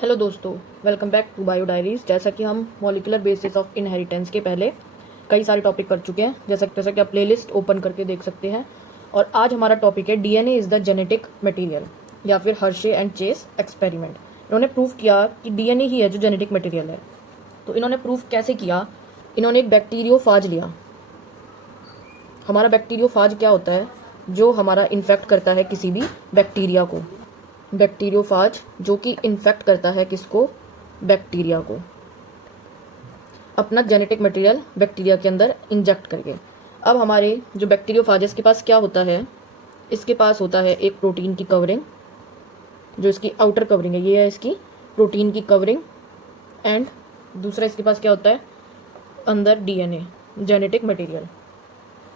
Hello दोस्तों, welcome back to bio diaries. जैसा कि हम मॉलिक्यूलर बेसिस ऑफ इनहेरिटेंस के पहले कई सारे टॉपिक कर चुके हैं, जैसा कि आप प्लेलिस्ट ओपन करके देख सकते हैं। और आज हमारा टॉपिक है DNA is the genetic material, या फिर हर्शे एंड चेस एक्सपेरिमेंट। इन्होंने प्रूव किया कि डीएनए ही है जो जेनेटिक मटेरियल है। तो इन्होंने प्रूव कैसे किया? इन्होंने एक बैक्टीरियोफाज लिया। हमारा बैक्टीरियोफाज क्या होता है? जो हमारा इन्फेक्ट करता है किसी भी बैक्टीरिया को। बैक्टीरियोफाज जो कि इन्फेक्ट करता है किसको? बैक्टीरिया को, अपना जेनेटिक मटेरियल बैक्टीरिया के अंदर इंजेक्ट करके। अब हमारे जो बैक्टीरियोफाज के पास क्या होता है? इसके पास होता है एक प्रोटीन की कवरिंग, जो इसकी आउटर कवरिंग है, ये है इसकी प्रोटीन की कवरिंग। एंड दूसरा इसके पास क्या होता है? अंदर डीएनए, जेनेटिक मटेरियल।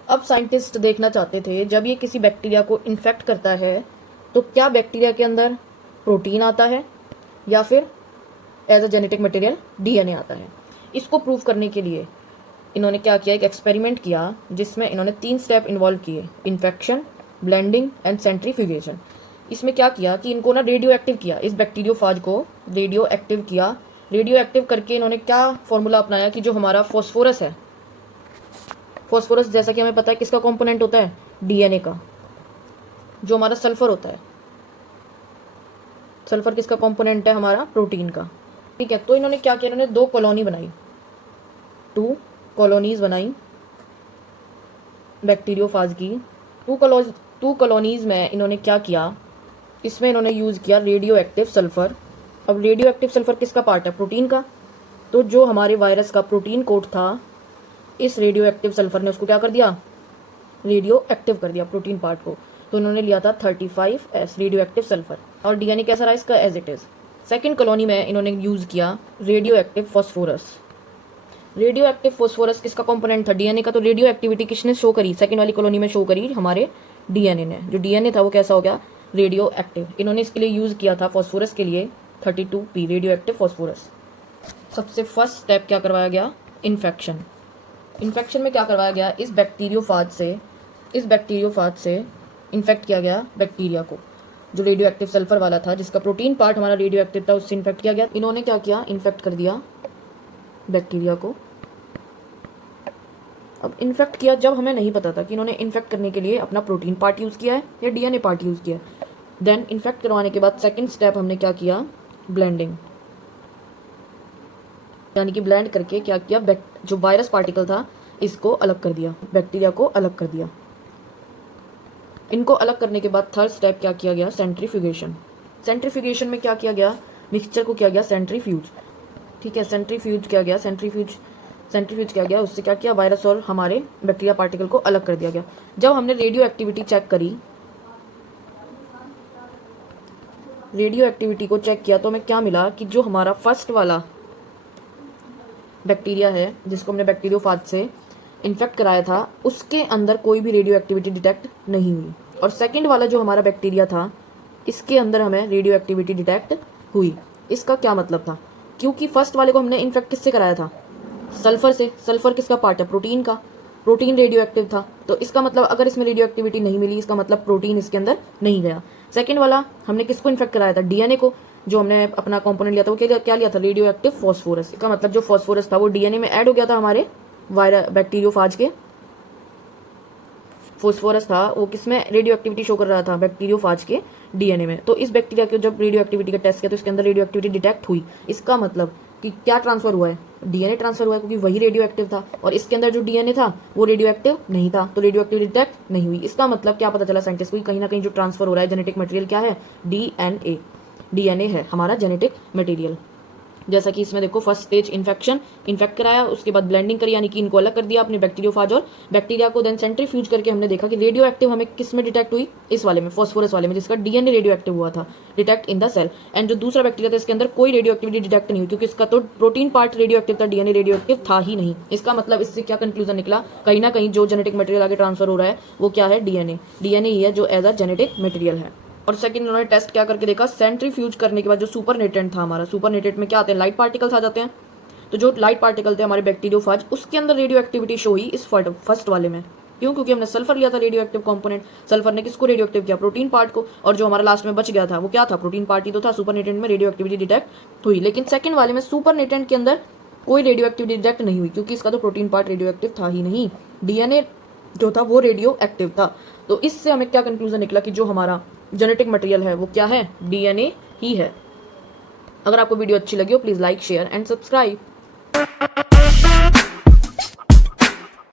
अब साइंटिस्ट देखना चाहते थे, जब ये किसी बैक्टीरिया को इन्फेक्ट करता है तो क्या बैक्टीरिया के अंदर प्रोटीन आता है या फिर as a genetic material DNA आता है। इसको प्रूव करने के लिए इन्होंने क्या किया? एक एक्सपेरिमेंट किया जिसमें इन्होंने 3 स्टेप इन्वॉल्व किए: इन्फेक्शन, ब्लेंडिंग एंड सेंट्रीफ्यूगेशन। इसमें क्या किया कि इनको ना रेडियो एक्टिव किया, इस बैक्टीरियोफाज को रेडियो एक्टिव किया। रेडियो एक्टिव करके इन्होंने क्या फॉर्मूला अपनाया कि जो हमारा फॉस्फोरस है, फॉस्फोरस जैसा कि हमें पता है किसका कंपोनेंट होता है? डीएनए का। जो हमारा सल्फर होता है, सल्फर किसका कंपोनेंट है? हमारा प्रोटीन का। ठीक है, तो इन्होंने क्या किया? इन्होंने 2 कॉलोनी बनाई, 2 कॉलोनीज बनाई बैक्टीरियोफाज की। 2 कॉलोनीज में इन्होंने क्या किया? इसमें इन्होंने यूज़ किया रेडियो एक्टिव सल्फर। अब रेडियो एक्टिव सल्फर किसका पार्ट है? प्रोटीन का। तो जो हमारे वायरस का प्रोटीन कोड था, इस रेडियो एक्टिव सल्फर ने उसको क्या कर दिया? रेडियो एक्टिव कर दिया प्रोटीन पार्ट को। तो इन्होंने लिया था 35S रेडियो एक्टिव सल्फर। और डीएनए कैसा रहा इसका? As it is. Second colony में इन्होंने यूज़ किया radioactive phosphorus. Radioactive phosphorus किसका कंपोनेंट था? डीएनए का। तो रेडियो एक्टिविटी किसने शो करी? सेकेंड वाली कॉलोनी में शो करी हमारे डीएनए ने। जो डीएनए था वो कैसा हो गया? Radio active. इन्होंने इसके लिए यूज़ किया था फॉस्फोरस के लिए 32P रेडियो एक्टिव फॉस्फोरस। सबसे फर्स्ट स्टेप क्या करवाया गया? इन्फेक्शन। इन्फेक्शन में क्या करवाया गया? इस बैक्टीरियोफाज से इन्फेक्ट किया गया बैक्टीरिया को, जो रेडियो एक्टिव सल्फर वाला था, जिसका प्रोटीन पार्ट हमारा रेडियो एक्टिव था, उससे इन्फेक्ट किया गया। इन्होंने क्या किया? इन्फेक्ट कर दिया बैक्टीरिया को। अब इन्फेक्ट किया, जब हमें नहीं पता था कि इन्होंने इन्फेक्ट करने के लिए अपना प्रोटीन पार्ट यूज़ किया है या डीएनए पार्ट यूज़ किया है। देन इन्फेक्ट करवाने के बाद सेकेंड स्टेप हमने क्या किया? ब्लेंडिंग। यानी कि ब्लेंड करके क्या किया? जो वायरस पार्टिकल था इसको अलग कर दिया, बैक्टीरिया को अलग कर दिया। इनको अलग करने के बाद थर्ड स्टेप क्या किया गया? सेंट्रीफ्यूगेशन। सेंट्रीफ्यूगेशन में क्या किया गया? मिक्सचर को किया गया सेंट्रीफ्यूज। ठीक है, सेंट्रीफ्यूज किया गया, सेंट्रीफ्यूज किया गया। उससे क्या किया? वायरस और हमारे बैक्टीरिया पार्टिकल को अलग कर दिया गया। जब हमने रेडियो एक्टिविटी चेक करी, रेडियो एक्टिविटी को चेक किया, तो हमें क्या मिला कि जो हमारा फर्स्ट वाला बैक्टीरिया है, जिसको हमने बैक्टीरियोफाज से इन्फेक्ट कराया था, उसके अंदर कोई भी रेडियो एक्टिविटी डिटेक्ट नहीं हुई। और सेकंड वाला जो हमारा बैक्टीरिया था, इसके अंदर हमें रेडियो एक्टिविटी डिटेक्ट हुई। इसका क्या मतलब था? क्योंकि फर्स्ट वाले को हमने इन्फेक्ट किससे कराया था? सल्फर से। सल्फर किसका पार्ट है? प्रोटीन का। प्रोटीन रेडियो एक्टिव था, तो इसका मतलब अगर इसमें रेडियो एक्टिविटी नहीं मिली, इसका मतलब प्रोटीन इसके अंदर नहीं गया। सेकेंड वाला हमने किसको इन्फेक्ट कराया था? डीएनए को। जो हमने अपना कंपोनेंट लिया था वो क्या लिया था? Radio active phosphorus. इसका मतलब जो फॉस्फोरस था वो डीएनए में ऐड हो गया था हमारे बैक्टीरियोफाज के। फॉस्फोरस था वो किसमें रेडियो एक्टिविटी शो कर रहा था? बैक्टीरियोफाज के डीएनए में। तो इस बैक्टीरिया के जब रेडियो एक्टिविटी का टेस्ट किया तो इसके अंदर रेडियो एक्टिविटी डिटेक्ट हुई। इसका मतलब कि क्या ट्रांसफर हुआ है? डीएनए ट्रांसफर हुआ है, क्योंकि वही रेडियो एक्टिव था और इसके अंदर जो डीएनए था वो रेडियो एक्टिव नहीं था, तो रेडियो एक्टिविटी डिटेक्ट नहीं हुई। इसका मतलब क्या पता चला साइंटिस्ट को? कहीं ना कहीं जो ट्रांसफर हो रहा है जेनेटिक मटेरियल क्या है? डीएनए। डीएनए है हमारा जेनेटिक मटेरियल। जैसा कि इसमें देखो, फर्स्ट स्टेज इन्फेक्शन, इन्फेक्ट कराया, उसके बाद ब्लेंडिंग करी, यानी कि इनको अलग कर दिया अपने बैक्टीरियोफाज और बैक्टीरिया को। देन सेंट्रीफ्यूज करके हमने देखा कि रेडियो एक्टिव हमें किस में डिटेक्ट हुई? इस वाले में, फॉस्फोरस वाले में, जिसका डीएनए रेडियो एक्टिव हुआ था, detect in the cell. And जो दूसरा बैक्टीरिया था इसके अंदर कोई रेडियो एक्टिविटी डिटेक्ट नहीं हुई, क्योंकि इसका तो प्रोटीन पार्ट रेडियो एक्टिव था, डीएनए रेडियो एक्टिव था ही नहीं। इसका मतलब इससे क्या कंक्लूजन निकला? कहीं ना कहीं जो जेनेटिक मटेरियल आगे ट्रांसफर हो रहा है वो क्या है? डीएनए। डीएनए ही है जो एज अ जेनेटिक मटेरियल है। और सेकंड उन्होंने टेस्ट क्या करके देखा? सेंट्रीफ्यूज करने के बाद जो सुपर नेटेंट था हमारा, सुपर नेटेंट में क्या आते हैं? लाइट पार्टिकल्स आ जाते हैं। तो जो लाइट पार्टिकल थे हमारे बैक्टीरियोफाज, उसके अंदर रेडियो एक्टिविटी शो हुई इस फर्स्ट वाले में, क्यों? क्योंकि हमने सल्फर लिया था रेडियो एक्टिव कॉम्पोनेंट। सल्फर ने किसको रेडियो एक्टिव किया? प्रोटीन पार्ट को। और जो हमारा लास्ट में बच गया था वो क्या था? प्रोटीन पार्ट ही तो था। सुपर नेटेंट में रेडियो एक्टिविटी डिटेक्ट हुई, लेकिन सेकंड वाले में सुपर नेटेंट के अंदर कोई रेडियो एक्टिविटी डिटेक्ट नहीं हुई, क्योंकि इसका तो प्रोटीन पार्ट रेडियो एक्टिव था ही नहीं। डीएनए जो था वो रेडियो एक्टिव था। तो इससे हमें क्या कंक्लूजन निकला कि जो हमारा जेनेटिक मटेरियल है वो क्या है? डीएनए ही है। अगर आपको वीडियो अच्छी लगी हो please like, share and subscribe.